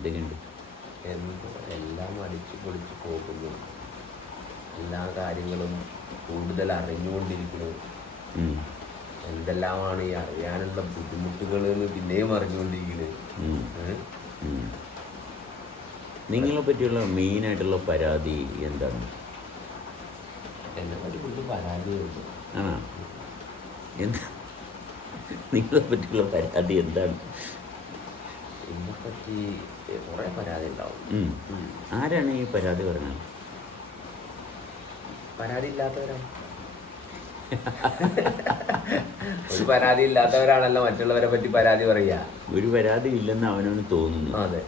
എന്തൊക്കെയുണ്ട്? എല്ലാം അടിച്ചു പൊളിച്ച് പോകുന്നു. എല്ലാ കാര്യങ്ങളും കൂടുതൽ അറിഞ്ഞുകൊണ്ടിരിക്കുന്നു. എന്തെല്ലാമാണ് ഈ അറിയാനുള്ള ബുദ്ധിമുട്ടുകൾ എന്ന് പിന്നെയും അറിഞ്ഞുകൊണ്ടിരിക്കുന്നത്. നിങ്ങളെ പറ്റിയുള്ള മെയിനായിട്ടുള്ള പരാതി എന്താണ്? എന്നെ പറ്റി കൂടുതൽ പരാതിയുണ്ട്. ആണോ? എന്താ നിങ്ങളെ പറ്റിയുള്ള പരാതി എന്താണ്? എന്നെപ്പറ്റി കുറേ പരാതി ഉണ്ടാവും. ആരാണ് ഈ പരാതി പറഞ്ഞത്? പരാതി ഇല്ലാത്തവരാണ്. ഒരു പരാതി ഇല്ലാത്തവരാണല്ലോ മറ്റുള്ളവരെ പറ്റി പരാതി പറയുക. ഒരു പരാതി ഇല്ലെന്ന് അവനവന് തോന്നുന്നു. അതെ.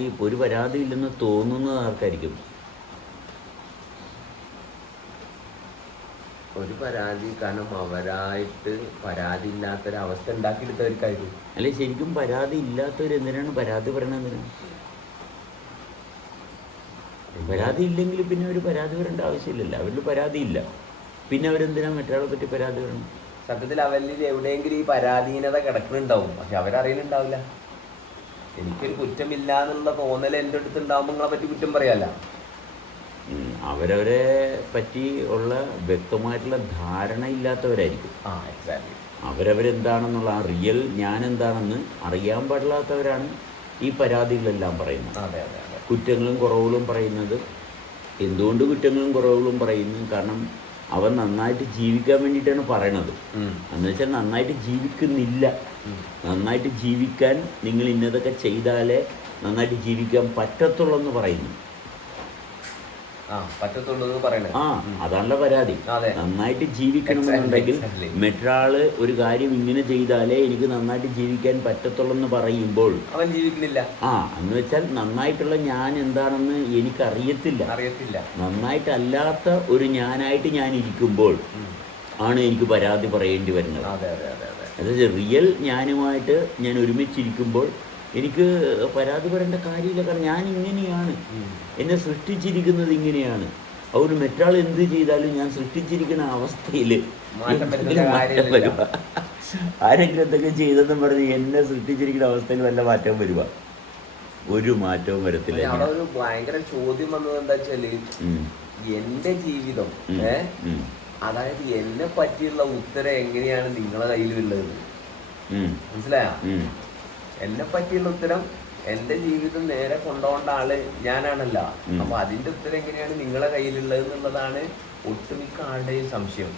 ഈ ഒരു പരാതി ഇല്ലെന്ന് തോന്നുന്നത് ആർക്കായിരിക്കും? ഒരു പരാതി കാരണം അവരായിട്ട് പരാതി ഇല്ലാത്തൊരവസ്ഥ ഉണ്ടാക്കിയെടുത്തവർക്കായിരിക്കും. അല്ലെ, ശരിക്കും പരാതി ഇല്ലാത്തവർ എന്തിനാണ് പരാതി പറയണത്? എന്തിനാണ് പരാതി ഇല്ലെങ്കിൽ പിന്നെ ഒരു പരാതി വരേണ്ട ആവശ്യമില്ലല്ലോ. അവരിൽ പരാതി ഇല്ല, പിന്നെ അവരെന്തിനാണ് മറ്റൊരാളെ പറ്റി പരാതി പറയണം? സത്യത്തിൽ അവരിൽ എവിടെയെങ്കിലും ഈ പരാധീനത കിടക്കുന്നുണ്ടാവും, പക്ഷെ അവരറിയുന്നുണ്ടാവില്ല. എനിക്കൊരു കുറ്റമില്ല എന്നുള്ള തോന്നൽ എൻ്റെ അടുത്ത് ഉണ്ടാവുമ്പോൾ നിങ്ങളെ പറ്റി കുറ്റം പറയാല്ല. അവരവരെ പറ്റി ഉള്ള വ്യക്തമായിട്ടുള്ള ധാരണ ഇല്ലാത്തവരായിരിക്കും. എക്സാക്ട്ലി. അവരവരെന്താണെന്നുള്ള ആ റിയൽ ഞാൻ എന്താണെന്ന് അറിയാൻ പാടില്ലാത്തവരാണ് ഈ പരാതികളെല്ലാം പറയുന്നത്. അതെ അതെ അതെ. കുറ്റങ്ങളും കുറവുകളും പറയുന്നത്. എന്തുകൊണ്ട് കുറ്റങ്ങളും കുറവുകളും പറയുന്നു? കാരണം അവൻ നന്നായിട്ട് ജീവിക്കാൻ വേണ്ടിയിട്ടാണ് പറയണത്. എന്ന് വെച്ചാൽ നന്നായിട്ട് ജീവിക്കുന്നില്ല. നന്നായിട്ട് ജീവിക്കാൻ നിങ്ങൾ ഇന്നതൊക്കെ ചെയ്താലേ നന്നായിട്ട് ജീവിക്കാൻ പറ്റത്തുള്ളൂ എന്ന് പറയുന്നു. അതാണല്ലോ പരാതി. നന്നായിട്ട് ജീവിക്കണമെന്നുണ്ടെങ്കിൽ മറ്റൊരാള് ഒരു കാര്യം ഇങ്ങനെ ചെയ്താലേ എനിക്ക് നന്നായിട്ട് ജീവിക്കാൻ പറ്റത്തുള്ളൂ എന്ന് പറയുമ്പോൾ അവൻ ജീവിക്കുന്നില്ല. എന്ന് വെച്ചാൽ നന്നായിട്ടുള്ള ഞാൻ എന്താണെന്ന് എനിക്കറിയത്തില്ല. നന്നായിട്ടല്ലാത്ത ഒരു ഞാനായിട്ട് ഞാൻ ഇരിക്കുമ്പോൾ ആണ് എനിക്ക് പരാതി പറയേണ്ടി വരുന്നത്. അതായത് റിയൽ ഞാനുമായിട്ട് ഞാൻ ഒരുമിച്ചിരിക്കുമ്പോൾ എനിക്ക് പരാതി പറയേണ്ട കാര്യമില്ല. കാരണം ഞാൻ ഇങ്ങനെയാണ്, എന്നെ സൃഷ്ടിച്ചിരിക്കുന്നത് ഇങ്ങനെയാണ്. അതുകൊണ്ട് മറ്റൊരാൾ എന്ത് ചെയ്താലും ഞാൻ സൃഷ്ടിച്ചിരിക്കുന്ന അവസ്ഥയിൽ ആരെങ്കിലും എന്തൊക്കെ ചെയ്തെന്നും പറഞ്ഞ് എന്നെ സൃഷ്ടിച്ചിരിക്കുന്ന അവസ്ഥയിൽ വല്ല മാറ്റവും വരുക? ഒരു മാറ്റവും വരത്തില്ല. അവിടെ ഒരു ഭയങ്കര ചോദ്യം വന്നത് എന്താ വെച്ചാല്, എന്റെ ജീവിതം അതായത് എന്നെ പറ്റിയുള്ള ഉത്തരം എങ്ങനെയാണ് നിങ്ങളെ കയ്യിലുള്ളത്? മനസ്സിലായ? എന്നെ പറ്റിയുള്ള ഉത്തരം എൻ്റെ ജീവിതം നേരെ കൊണ്ടുപോകേണ്ട ആള് ഞാനാണല്ല. അപ്പൊ അതിന്റെ ഉത്തരം എങ്ങനെയാണ് നിങ്ങളെ കയ്യിലുള്ളത് എന്നുള്ളതാണ് ഒട്ടുമിക്ക ആളുടെയും സംശയം.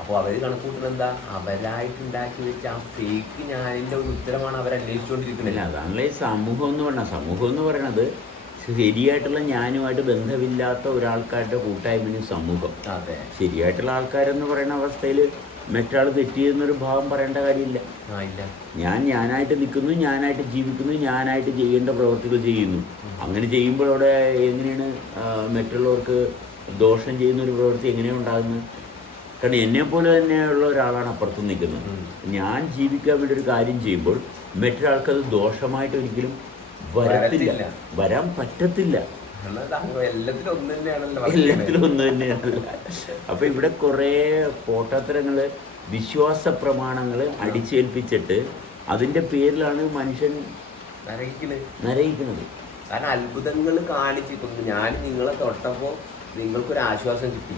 അപ്പൊ അവര് കണക്കൂട്ടുന്നത് എന്താ? അവരായിട്ടുണ്ടാക്കി വെച്ച ആ ഫേക്ക് ഞാനിന്റെ ഒരു ഉത്തരമാണ് അവർ അന്വേഷിച്ചുകൊണ്ടിരിക്കുന്നത്. അതാണല്ലോ ഈ സമൂഹം എന്ന് പറഞ്ഞാൽ. സമൂഹം എന്ന് പറയണത് ശരിയായിട്ടുള്ള ഞാനുമായിട്ട് ബന്ധമില്ലാത്ത ഒരാൾക്കാരുടെ കൂട്ടായ്മയും സമൂഹം. ശരിയായിട്ടുള്ള ആൾക്കാരെന്ന് പറയുന്ന അവസ്ഥയിൽ മറ്റൊരാൾ തെറ്റിയെന്നൊരു ഭാവം പറയേണ്ട കാര്യമില്ല. ഞാനായിട്ട് നിൽക്കുന്നു, ഞാനായിട്ട് ജീവിക്കുന്നു, ഞാനായിട്ട് ചെയ്യേണ്ട പ്രവൃത്തികൾ ചെയ്യുന്നു. അങ്ങനെ ചെയ്യുമ്പോൾ അവിടെ എങ്ങനെയാണ് മറ്റുള്ളവർക്ക് ദോഷം ചെയ്യുന്നൊരു പ്രവൃത്തി എങ്ങനെയാണ് ഉണ്ടാകുന്നത്? കാരണം എന്നെപ്പോലെ തന്നെയുള്ള ഒരാളാണ് അപ്പുറത്ത് നിൽക്കുന്നത്. ഞാൻ ജീവിക്കാൻ വേണ്ടി ഒരു കാര്യം ചെയ്യുമ്പോൾ മറ്റൊരാൾക്കത് ദോഷമായിട്ട് ഒരിക്കലും വരത്തില്ല, വരാൻ പറ്റത്തില്ല. എല്ലാത്തിലും ഒന്ന് തന്നെയാണല്ലോ. അപ്പൊ ഇവിടെ കുറേ പോട്ടത്തരങ്ങൾ, വിശ്വാസ പ്രമാണങ്ങൾ അടിച്ചേൽപ്പിച്ചിട്ട് അതിന്റെ പേരിലാണ് മനുഷ്യൻ നരയിക്കുന്നത്. കാരണം അത്ഭുതങ്ങൾ കാണിച്ചിട്ടു. ഞാൻ നിങ്ങളെ തൊട്ടപ്പോ നിങ്ങൾക്കൊരു ആശ്വാസം കിട്ടി.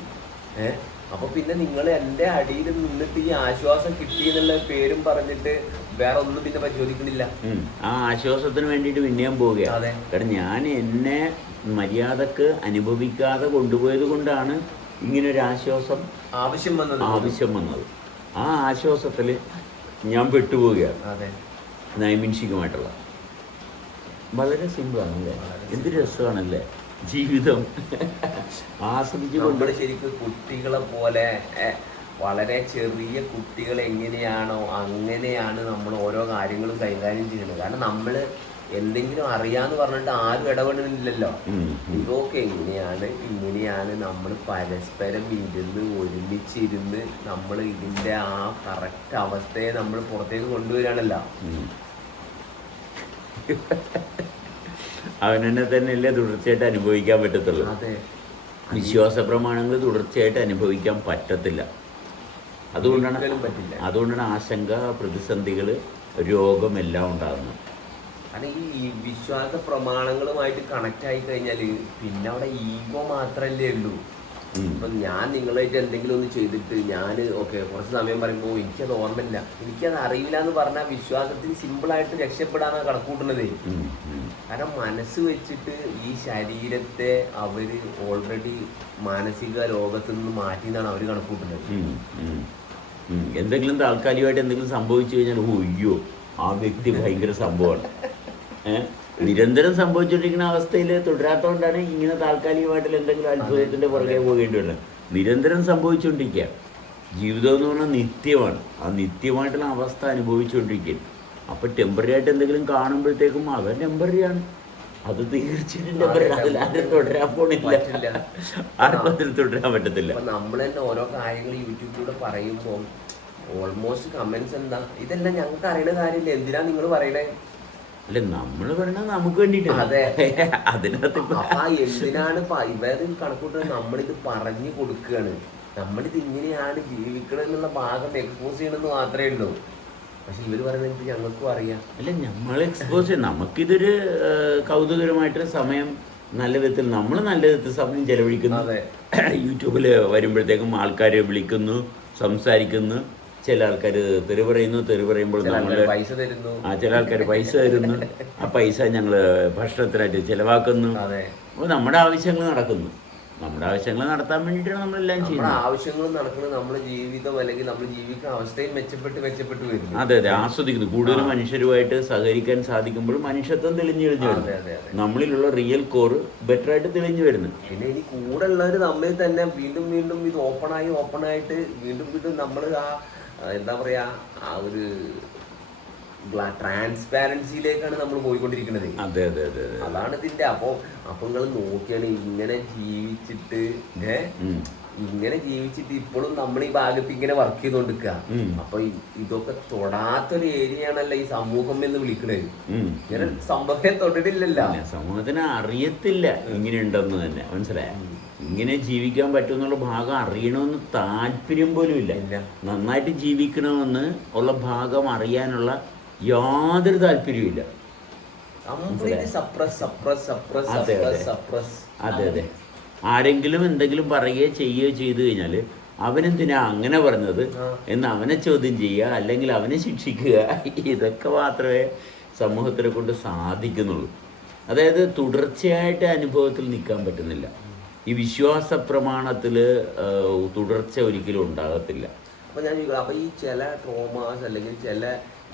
അപ്പൊ പിന്നെ നിങ്ങൾ എൻ്റെ അടിയിൽ നിന്നിട്ട് ഈ ആശ്വാസം കിട്ടി എന്നുള്ള പേരും പറഞ്ഞിട്ട് വേറെ ഒന്നും പിന്നെ പരിശോധിക്കണില്ല. ആ ആശ്വാസത്തിന് വേണ്ടിയിട്ട് പിന്നെയും പോവുകയാണ്. കാരണം ഞാൻ എന്നെ മര്യാദക്ക് അനുഭവിക്കാതെ കൊണ്ടുപോയത് കൊണ്ടാണ് ഇങ്ങനൊരു ആശ്വാസം ആവശ്യം വന്നത്. ആ ആശ്വാസത്തിൽ ഞാൻ പെട്ടുപോവുകയാണ്. നൈമിൻഷികമായിട്ടുള്ള വളരെ സിമ്പിളാണല്ലേ? എന്ത് രസമാണല്ലേ ജീവിതം ആസ്വദിച്ചു കൊണ്ട്. ശരിക്കും കുട്ടികളെ പോലെ വളരെ ചെറിയ കുട്ടികൾ എങ്ങനെയാണോ അങ്ങനെയാണ് നമ്മൾ ഓരോ കാര്യങ്ങളും കൈകാര്യം ചെയ്യുന്നത്. കാരണം നമ്മൾ എന്തെങ്കിലും അറിയാന്ന് പറഞ്ഞിട്ട് ആരും ഇടപെടുന്നില്ലല്ലോ. ഇതൊക്കെ ഇങ്ങനെയാണ് നമ്മൾ പരസ്പരം ഇരുന്ന് ഒരുമിച്ചിരുന്ന് നമ്മൾ ഇതിന്റെ ആ കറക്റ്റ് അവസ്ഥയെ നമ്മൾ പുറത്തേക്ക് കൊണ്ടുവരികയാണല്ലോ. അവനെന്നെ തന്നെയല്ലേ തുടർച്ചയായിട്ട് അനുഭവിക്കാൻ പറ്റത്തുള്ളൂ. വിശ്വാസ പ്രമാണങ്ങൾ തുടർച്ചയായിട്ട് അനുഭവിക്കാൻ പറ്റത്തില്ല. അതുകൊണ്ടാണ് ആശങ്ക, പ്രതിസന്ധികൾ, രോഗമെല്ലാം ഉണ്ടാകുന്നത്. കാരണം ഈ വിശ്വാസ പ്രമാണങ്ങളുമായിട്ട് കണക്ട് ആയി കഴിഞ്ഞാൽ പിന്നെ അവിടെ ഈഗോ മാത്രമല്ലേ ഉള്ളൂ. ഇപ്പം ഞാൻ നിങ്ങളായിട്ട് എന്തെങ്കിലും ഒന്ന് ചെയ്തിട്ട് ഞാൻ ഓക്കെ കുറച്ച് സമയം പറയുമ്പോൾ എനിക്കത് ഓർമ്മയില്ല, എനിക്കത് അറിയില്ല എന്ന് പറഞ്ഞാൽ വിശ്വാസത്തിൽ സിമ്പിളായിട്ട് രക്ഷപ്പെടാനാണ് കണക്കൂട്ടുന്നത്. കാരണം മനസ്സ് വെച്ചിട്ട് ഈ ശരീരത്തെ അവർ ഓൾറെഡി മാനസിക ലോകത്ത് നിന്ന് മാറ്റി എന്നാണ് അവർ കണക്കൂട്ടുന്നത്. എന്തെങ്കിലും താൽക്കാലികമായിട്ട് എന്തെങ്കിലും സംഭവിച്ചു കഴിഞ്ഞാൽ അയ്യോ ആ വ്യക്തി ഭയങ്കര സംഭവമാണ്. നിരന്തരം സംഭവിച്ചുകൊണ്ടിരിക്കുന്ന അവസ്ഥയിൽ തുടരാത്തതുകൊണ്ടാണ് ഇങ്ങനെ താൽക്കാലികമായിട്ടുള്ള എന്തെങ്കിലും അത്ഭുതത്തിൻ്റെ പുറകെ പോകേണ്ടി വരുന്നത്. നിരന്തരം സംഭവിച്ചുകൊണ്ടിരിക്കുക. ജീവിതം എന്ന് പറഞ്ഞാൽ നിത്യമാണ്. ആ നിത്യമായിട്ടുള്ള അവസ്ഥ അനുഭവിച്ചുകൊണ്ടിരിക്കുക. അപ്പോൾ ടെമ്പററി ആയിട്ട് എന്തെങ്കിലും കാണുമ്പോഴത്തേക്കും അത് ടെമ്പററിയാണ്, അത് തീർച്ചയായിട്ടും ടെമ്പററി. അതിലാരും തുടരാൻ പോണില്ല, ആർക്കും അതിൽ തുടരാൻ പറ്റത്തില്ല. നമ്മൾ തന്നെ ഓരോ കാര്യങ്ങൾ യൂട്യൂബിലൂടെ പറയുമ്പോൾ ഓൾമോസ്റ്റ് കമന്റ്സ് എന്താ, ഇതെല്ലാം ഞങ്ങൾക്ക് അറിയുന്ന കാര്യമില്ല, എന്തിനാ നിങ്ങൾ പറയണേ? അല്ല, നമ്മൾ പറയണത് നമുക്ക് വേണ്ടിട്ട്. അതെ, അതിനകത്ത് എന്തിനാണ് ഇവര് കണക്കൂട്ടുന്നത്? നമ്മളിത് പറഞ്ഞു കൊടുക്കുകയാണ്, നമ്മളിത് ഇങ്ങനെയാണ് ജീവിക്കണം എന്നുള്ള ഭാഗം എക്സ്പോസ് ചെയ്യണമെന്ന് മാത്രമേ ഉള്ളൂ. പക്ഷെ ഇവര് പറയുന്നത് ഞങ്ങൾക്കും അറിയാം. അല്ല, നമ്മൾ എക്സ്പോസ് ചെയ്യും. നമുക്കിതൊരു കൗതുകരമായിട്ടൊരു സമയം നല്ല വിധത്തിൽ നമ്മൾ നല്ല വിധത്തിൽ സമയം ചെലവഴിക്കുന്നു. യൂട്യൂബിൽ വരുമ്പോഴത്തേക്കും ആൾക്കാരെ വിളിക്കുന്നു, സംസാരിക്കുന്നു. ചില ആൾക്കാർ തെറി പറയുന്നു, തെറി പറയുമ്പോൾ നമ്മൾ പൈസ തരുന്നു. ചില ആൾക്കാർ പൈസ തരുന്നു. ആ പൈസ ഞങ്ങൾ ഭക്ഷണത്തിനായിട്ട് ചിലവാക്കുന്നു. അപ്പോൾ നമ്മുടെ ആവശ്യങ്ങൾ നടക്കുന്നു. നമ്മുടെ ആവശ്യങ്ങൾ നടത്താൻ വേണ്ടിയിട്ടാണ് നമ്മളെല്ലാം ചെയ്യുന്നത്. ആവശ്യങ്ങൾ നടക്കുന്നത് നമ്മുടെ ജീവിതം അല്ലെങ്കിൽ നമ്മൾ ജീവിക്കുന്ന അവസ്ഥയിൽ മെച്ചപ്പെട്ട് വരുന്നു. അതെ, ആസ്വദിക്കുന്നു. കൂടുതൽ മനുഷ്യരുമായിട്ട് സഹകരിക്കാൻ സാധിക്കുമ്പോൾ മനുഷ്യത്വം തെളിഞ്ഞു വരുന്നു. നമ്മളിലുള്ള റിയൽ കോർ ബെറ്റർ ആയിട്ട് തെളിഞ്ഞു വരുന്നു. പിന്നെ ഇനി കൂടെ ഉള്ളവർ നമ്മളിൽ തന്നെ വീണ്ടും ഇത് ഓപ്പണായിട്ട് വീണ്ടും നമ്മൾ എന്താ പറയാ, ആ ഒരു ട്രാൻസ്പാരൻസിയിലേക്കാണ് നമ്മൾ പോയിക്കൊണ്ടിരിക്കുന്നത്. അതെ, അതാണ് ഇതിന്റെ. അപ്പൊ നിങ്ങൾ നോക്കിയാണ് ഇങ്ങനെ ജീവിച്ചിട്ട് ഇപ്പോഴും നമ്മൾ ഈ ഭാഗത്ത് ഇങ്ങനെ വർക്ക് ചെയ്തോണ്ടിരിക്കുക. അപ്പൊ ഇതൊക്കെ തൊടാത്തൊരു ഏരിയയാണല്ലോ ഈ സമൂഹം എന്ന് വിളിക്കുന്നത്. ഇങ്ങനെ സംഭവത്തെ തൊട്ടിട്ടില്ലല്ലോ. സമൂഹത്തിന് അറിയത്തില്ല ഇങ്ങനെ ഉണ്ടെന്ന് തന്നെ, മനസ്സിലായ? ഇങ്ങനെ ജീവിക്കാൻ പറ്റുമെന്നുള്ള ഭാഗം അറിയണമെന്ന് താല്പര്യം പോലും ഇല്ല. നന്നായിട്ട് ജീവിക്കണമെന്ന് ഉള്ള ഭാഗം അറിയാനുള്ള യാതൊരു താല്പര്യവും. അതെ, ആരെങ്കിലും എന്തെങ്കിലും പറയുകയോ ചെയ്യുകയോ ചെയ്തു കഴിഞ്ഞാൽ അവനെന്തിനാ അങ്ങനെ പറഞ്ഞത് എന്ന് അവനെ ചോദ്യം ചെയ്യുക, അല്ലെങ്കിൽ അവനെ ശിക്ഷിക്കുക. ഇതൊക്കെ മാത്രമേ സമൂഹത്തിനെ കൊണ്ട് സാധിക്കുന്നുള്ളൂ. അതായത് തുടർച്ചയായിട്ട് അനുഭവത്തിൽ നിൽക്കാൻ പറ്റുന്നില്ല. ഈ വിശ്വാസ പ്രമാണത്തിൽ തുടർച്ച ഒരിക്കലും ഉണ്ടാകത്തില്ല. അപ്പോൾ ഈ ചില ട്രോമാസ് അല്ലെങ്കിൽ ചില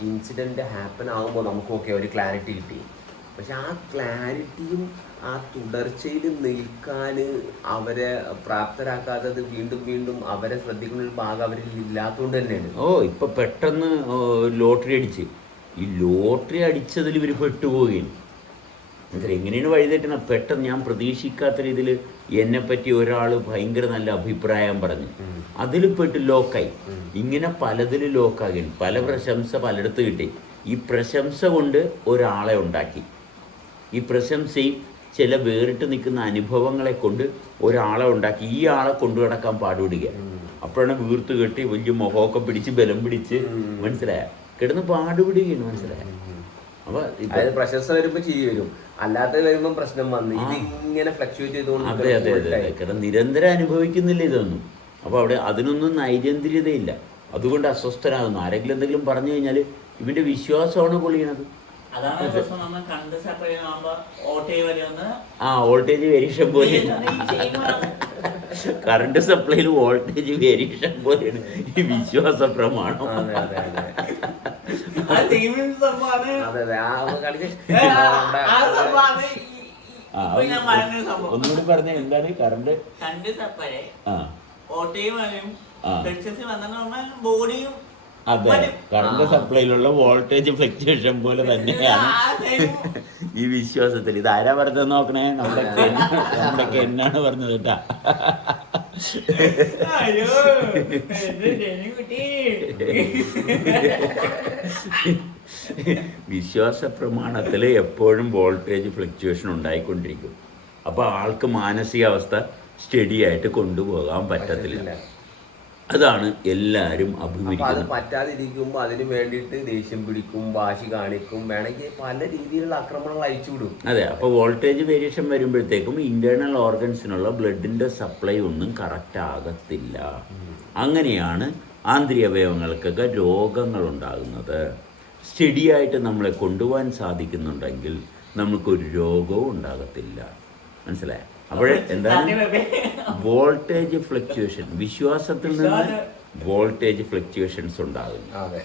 ഇൻസിഡൻറ്റ് ഹാപ്പൻ ആകുമ്പോൾ നമുക്കൊക്കെ ഒരു ക്ലാരിറ്റി കിട്ടി. പക്ഷെ ആ ക്ലാരിറ്റിയും ആ തുടർച്ചയിൽ നിൽക്കാൻ അവരെ പ്രാപ്തരാക്കാത്തത് വീണ്ടും അവരെ ശ്രദ്ധിക്കുന്ന ഒരു ഭാഗം അവരിൽ ഇല്ലാത്തതുകൊണ്ട് തന്നെയാണ്. ഇപ്പം പെട്ടെന്ന് ലോട്ടറി അടിച്ച് ഈ ലോട്ടറി അടിച്ചതിൽ ഇവർ പെട്ടുപോവുകയാണ്. എങ്ങനെയാണ് വഴിതെറ്റുന്നത്? പെട്ടെന്ന് ഞാൻ പ്രതീക്ഷിക്കാത്ത രീതിയിൽ എന്നെപ്പറ്റി ഒരാൾ ഭയങ്കര നല്ല അഭിപ്രായം പറഞ്ഞു, അതിൽ പെട്ട് ലോക്കായി. ഇങ്ങനെ പലതിൽ ലോക്കാകുകയാണ്. പല പ്രശംസ പലയിടത്ത് കിട്ടി. ഈ പ്രശംസ കൊണ്ട് ഒരാളെ ഉണ്ടാക്കി. ഈ പ്രശംസയും ചില വേറിട്ട് നിൽക്കുന്ന അനുഭവങ്ങളെ കൊണ്ട് ഒരാളെ ഉണ്ടാക്കി. ഈ ആളെ കൊണ്ടു നടക്കാൻ പാടുപെടുക. അപ്പോഴാണ് വീർത്ത് കെട്ടി വലിയ മുഖമൊക്കെ പിടിച്ച് ബലം പിടിച്ച്, മനസ്സിലായ, കിടന്ന് പാടുപെടുകയാണ്. മനസ്സിലായ? അപ്പൊ പ്രശംസ വരുമ്പോ ചിരി വരും, അല്ലാത്ത വരുമ്പോ പ്രശ്നം വന്നു. ഇതിങ്ങനെ ഫ്ലക്ച്വേറ്റ് ചെയ്തുകൊണ്ട് കാരണം നിരന്തരം അനുഭവിക്കുന്നില്ല ഇതൊന്നും. അപ്പൊ അവിടെ അതിനൊന്നും നൈരന്തര്യതയില്ല. അതുകൊണ്ട് അസ്വസ്ഥനാകുന്നു. ആരെങ്കിലും എന്തെങ്കിലും പറഞ്ഞു കഴിഞ്ഞാൽ ഇവന്റെ വിശ്വാസമാണ് പൊളിയണത്. വോൾട്ടേജ് വേരിയേഷൻ പോലെയാണ്. കറണ്ട് സപ്ലൈയിൽ വോൾട്ടേജ് വേരിയേഷൻ പോലെയാണ് ഈ വിശ്വാസ പ്രമാണം. ഒന്നുകൂടി പറഞ്ഞ എന്താണ് കറണ്ട് സപ്ലൈ? അതെ, കറണ്ട് സപ്ലൈയിലുള്ള വോൾട്ടേജ് ഫ്ലക്ച്വേഷൻ പോലെ തന്നെയാണ് ഈ വിശ്വാസത്തിൽ. ഇതാരാ പറഞ്ഞത് നോക്കണേ? നമ്മളൊക്കെ എന്നാണ് പറഞ്ഞത് കേട്ടാ. വിശ്വാസ പ്രമാണത്തിൽ എപ്പോഴും വോൾട്ടേജ് ഫ്ലക്ച്വേഷൻ ഉണ്ടായിക്കൊണ്ടിരിക്കും. അപ്പോൾ ആൾക്ക് മാനസികാവസ്ഥ സ്റ്റഡി ആയിട്ട് കൊണ്ടുപോകാൻ പറ്റത്തില്ല. അതാണ് എല്ലാവരും അപ്പൊ അത് അഭിമുഖീകരിക്കുന്നത്. പറ്റാതിരിക്കുമ്പോ അതിന് വേണ്ടിയിട്ട് ദേഷ്യം പിടിക്കും, വാശി കാണിക്കും, വേണമെങ്കിൽ പല രീതിയിലുള്ള ആക്രമണങ്ങൾ അയച്ചുവിടും. അതെ, അപ്പോൾ വോൾട്ടേജ് വേരിയേഷൻ വരുമ്പോഴത്തേക്കും ഇന്റേണൽ ഓർഗൻസിനുള്ള ബ്ലഡിൻ്റെ സപ്ലൈ ഒന്നും കറക്റ്റ് ആകത്തില്ല. അങ്ങനെയാണ് ആന്തരിക അവയവങ്ങൾക്കൊക്കെ രോഗങ്ങൾ ഉണ്ടാകുന്നത്. സ്റ്റഡിയായിട്ട് നമ്മളെ കൊണ്ടുപോകാൻ സാധിക്കുന്നുണ്ടെങ്കിൽ നമുക്കൊരു രോഗവും ഉണ്ടാകത്തില്ല. മനസ്സിലായോ? അപ്പോൾ എന്താണ് വോൾട്ടേജ് ഫ്ലക്ച്വേഷൻ? വിശ്വാസത്തിൽ നിന്ന് വോൾട്ടേജ് ഫ്ലക്ച്വേഷൻസ് ഉണ്ടാകുന്നു. അതെ.